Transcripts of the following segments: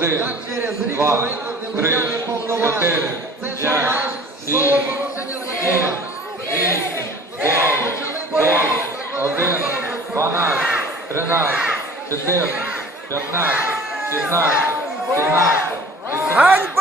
Один, два, три, чотири, п'ять, сім, сім, вісім, дев'ять, один, дванадцять, тринадцять, чотирнадцять, п'ятнадцять, шістнадцять, сімнадцять, вісімнадцять.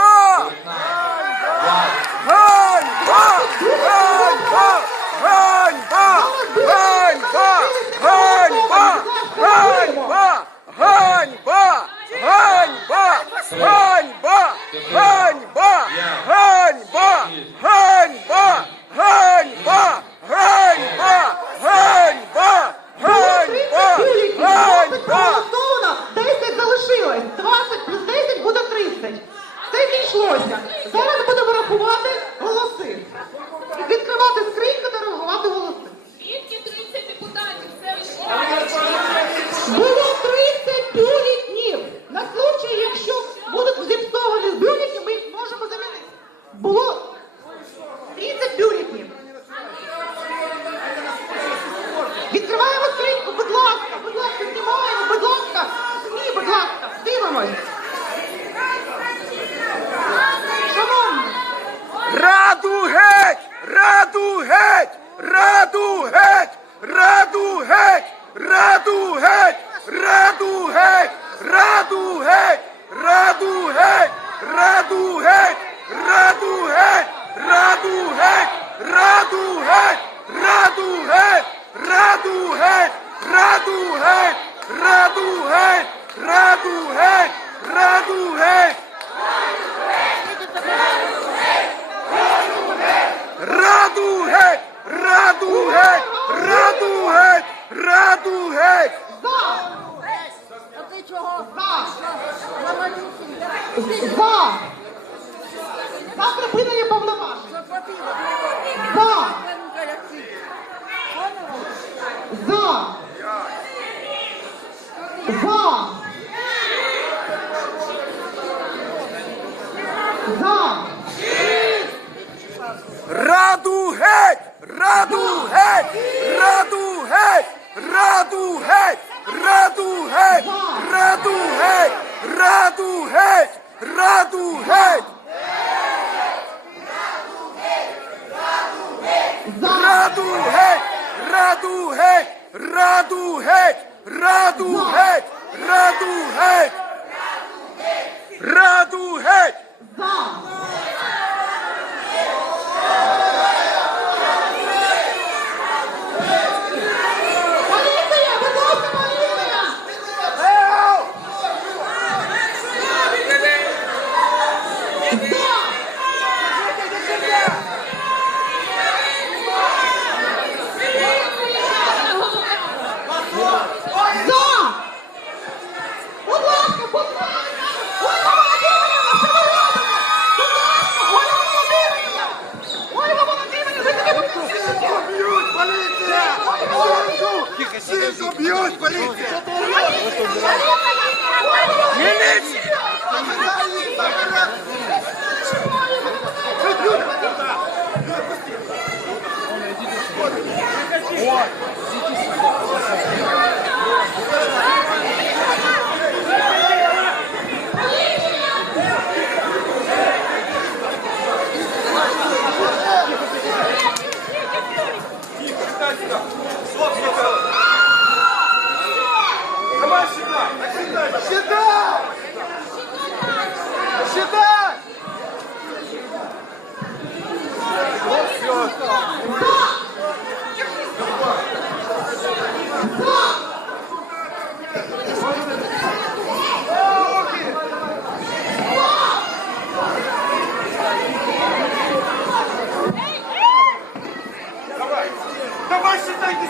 За! Раду геть! Раду геть! Раду геть! Раду геть! Раду геть! Раду геть! Раду геть! Раду геть! Раду геть! Раду геть! Раду геть! Раду геть! Раду геть! Раду геть! Colicia.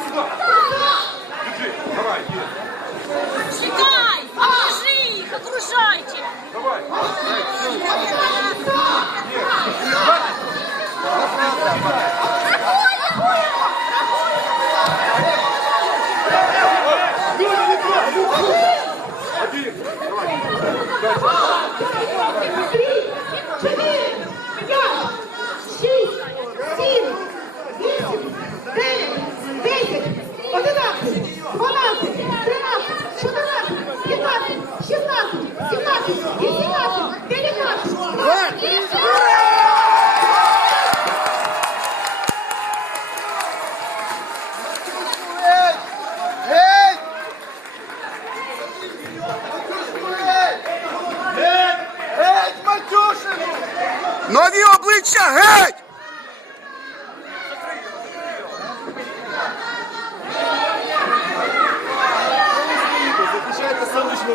сюда.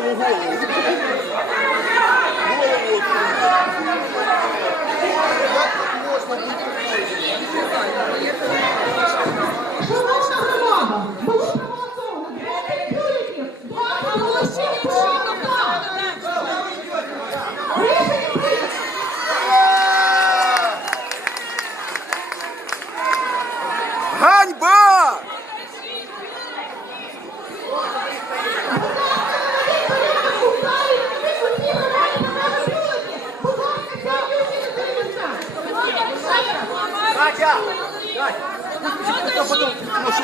不会。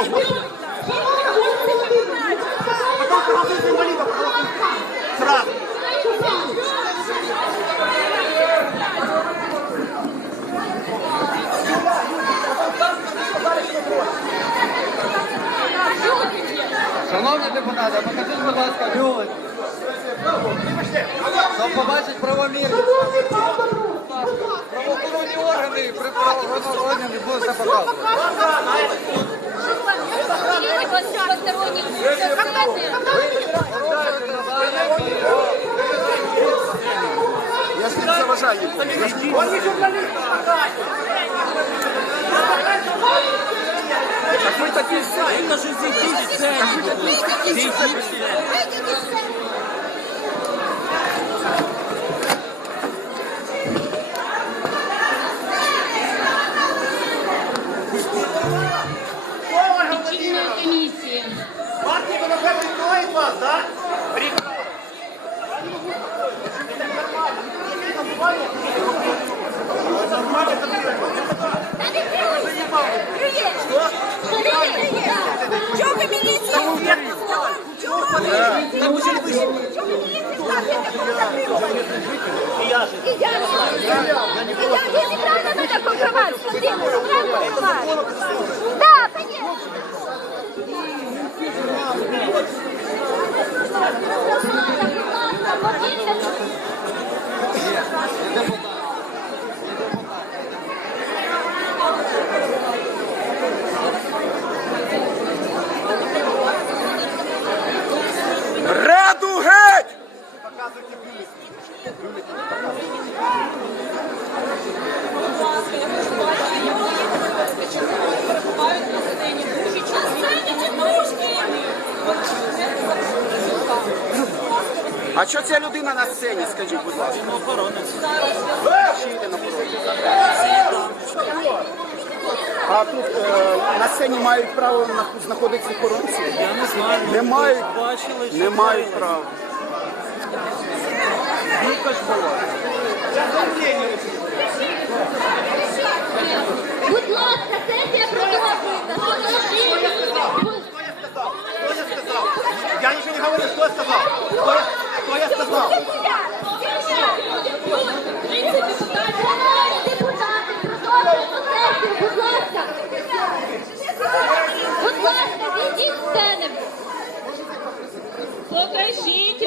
Шановні депутати, покажіть, будь ласка, бюлетень. Щоб побачити правомірність. Правоохоронні органи при правоохоронних будуть це показувати. Я ж не заважаю. Так ви такі самі. Я кажу, зійдіть з Лічильної І я. І я. Если правильно надо конкровать, судимую, правильно конкровать. Да, конечно. Раду геть! А що ця людина на сцені, скажіть, будь ласка? Чи йде на А тут е, на сцені мають право на- знаходитися охоронці? Я не знаю. Не мають, Бачили, що не мають права. Будь ласка, сесія продовжується. Я ничего не говорю, что я сказал? Что я, Покажіть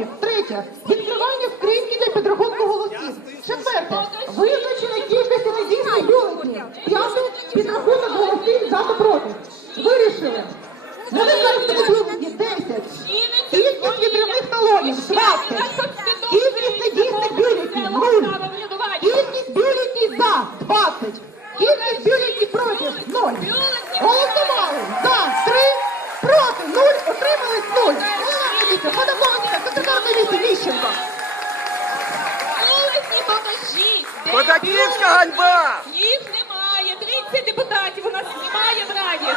відривних Ота ганьба! Їх немає. 30 депутатів у нас немає в раді.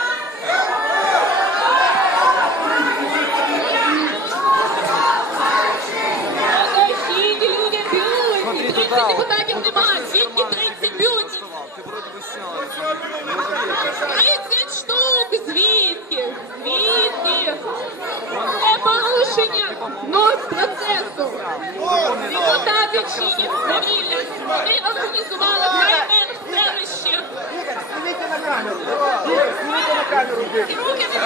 Покажіть людям бюлетні. 30 депутатів немає. Тільки 30 бюлетнів. 30 штук. Звідки? Звідки? Це порушення норм процесу. Депутати чинять організували праймен в селищі. Зніміть на камеру. Зніміть на камеру. І руки не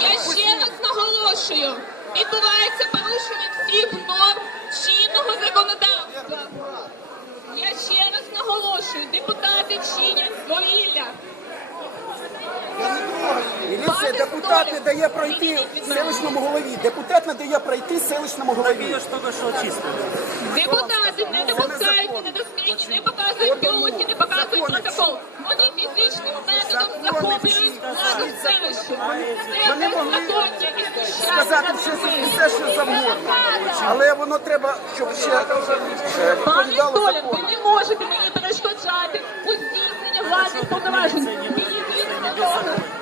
Я ще раз наголошую, відбувається порушення всіх норм чинного законодавства. Я ще раз наголошую, депутати чинять свавілля. Міліція, депутат не дає пройти селищному голові. Депутат не дає пройти селищному голові. Депутати протокол. Вони фізичним методом захоплюють владу в селищі. Це і Сказати все, все, що завгодно. Але воно треба, щоб ще Пане відповідало закону. ви не можете мені перешкоджати у здійсненні владних повноважень. Підійдіть до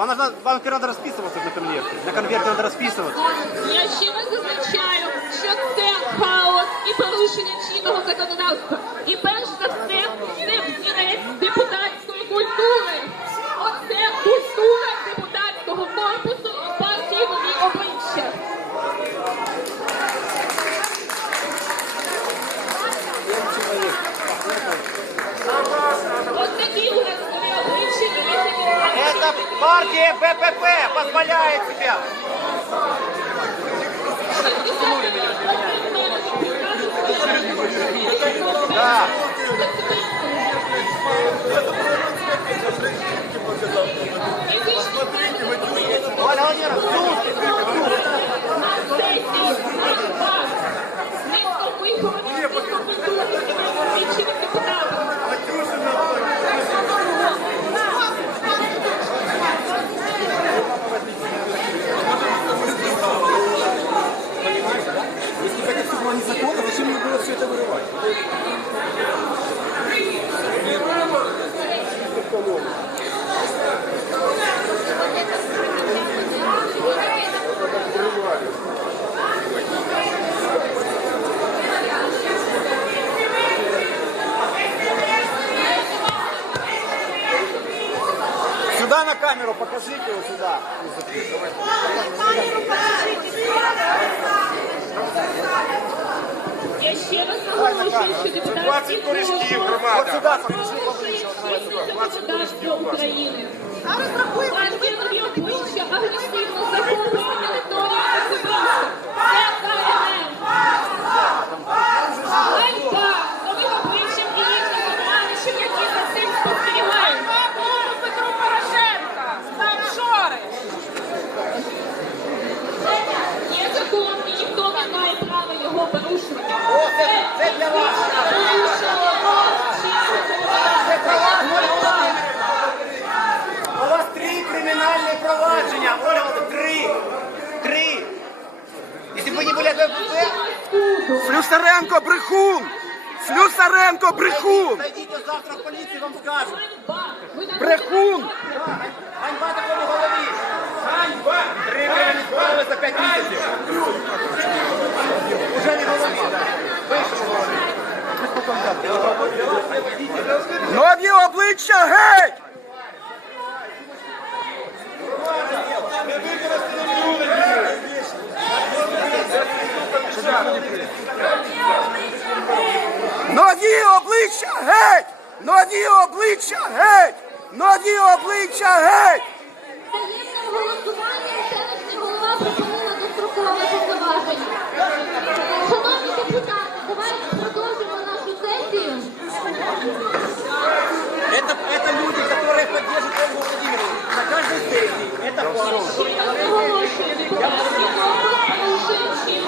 Вам, нужно, вам надо расписываться на конверте. На конверте надо расписываться. Я ще раз зазначаю, що це хаос і порушення чинного законодавства. І перш за все, БПП позволяет себе. Камеру, покажите вот сюда. Я ще раз наголошую, що депутатські корешків, громада. Вот сюда покажи поближе. законодавство України. Партія нові обличчя агресивно захоплює Слюсаренко брехун! зайдите завтра в полицию, вам скажут. Ви на Брехун! Ганьба такому голові. Ганьба. Три кримінальні справи за п'ять місяців. Уже не голові. Нові обличчя геть! Нові обличчя геть! Нові обличчя геть! Нові обличчя геть! Таємне голосування селищний голова припинила дострокове повноваження. Шановні депутати, давайте продовжимо нашу сесію. Это, это люди, которые поддерживают Ольгу Владимировну на каждой сессии. Это Я оголошую депутатський корпус, Волшинський